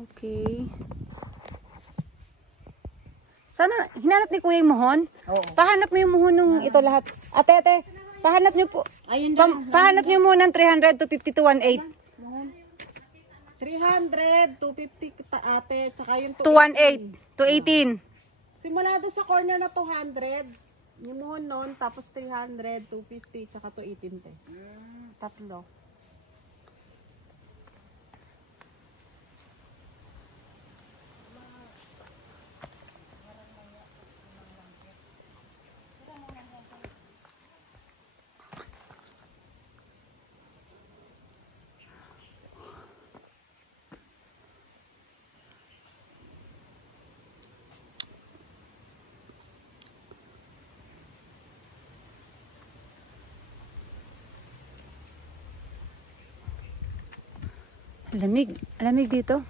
Okay. Sana, hinanap ni Kuya yung muhon? Oo. Pahanap mo yung muhon nung ito lahat. Ate, pahanap niyo po. Ayun Pahanap niyo muna ng 300 to 50 to 18. 300, 250 ate, tsaka yung 218 to 18. Simula doon sa corner na 200, yung muhon nun, tapos 300, 250, tsaka 218 te. Tatlo. Lamig dito.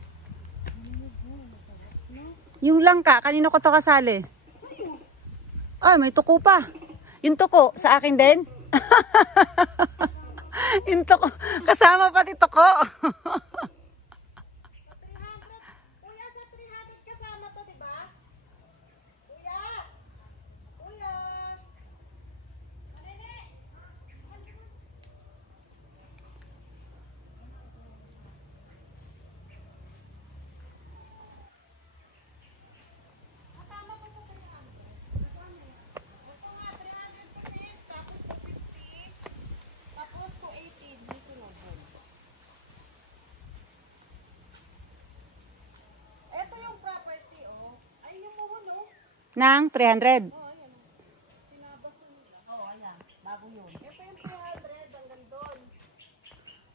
Yung langka, kanino ko to kasali? Ay, may tuko pa. Yung tuko, sa akin din? Yung tuko, kasama pati tuko. Kuya, sa 300 kasama to, diba? Kuya! Kuya! Nang 300. Ito yung 200 hanggang doon.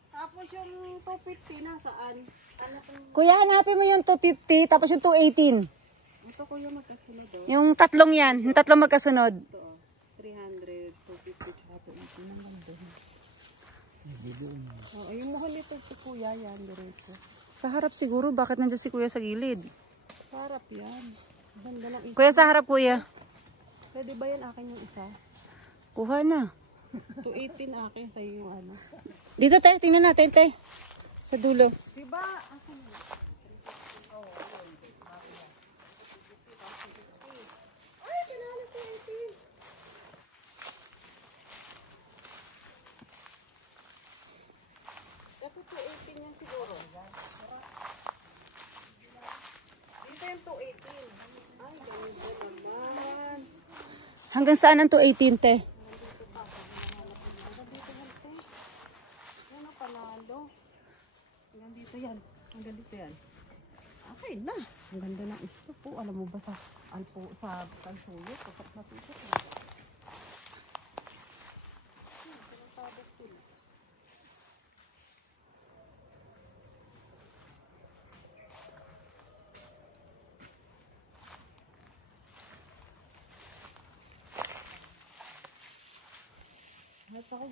Tapos yung 250 nasaan? Ano to? Kuya, hanapin mo yung 250, tapos yung 218. Ito kuya magkasunod oh. Yung tatlong yan, yung tatlong magkasunod. Ito oh. 300, 250, tsaka 218 hanggang doon. Oh, yung muhon nito si kuya yan, diretso. Sa harap siguro, bakit nandiyan si kuya sa gilid? Sarap yan. Ganda ng isa. Kuya, sa harap kuya. Pwede ba yan akin yung isa? Kuha na. 218 akin, sa'yo yung ano. Dito tayo, tingnan natin tayo. Sa dulo. Diba? Akin yun. Ay, pinala 218. Ito 218 yan siguro. Dito yung 218. Ay, ganda naman. Hanggang saan ang 218 te? Ano panalo? Hanggang dito yan. Hanggang dito yan. Okay na. Ang ganda ng isla po. Alam mo ba sa alpo sa Tansuyo? Pasak na tusok. Mas ako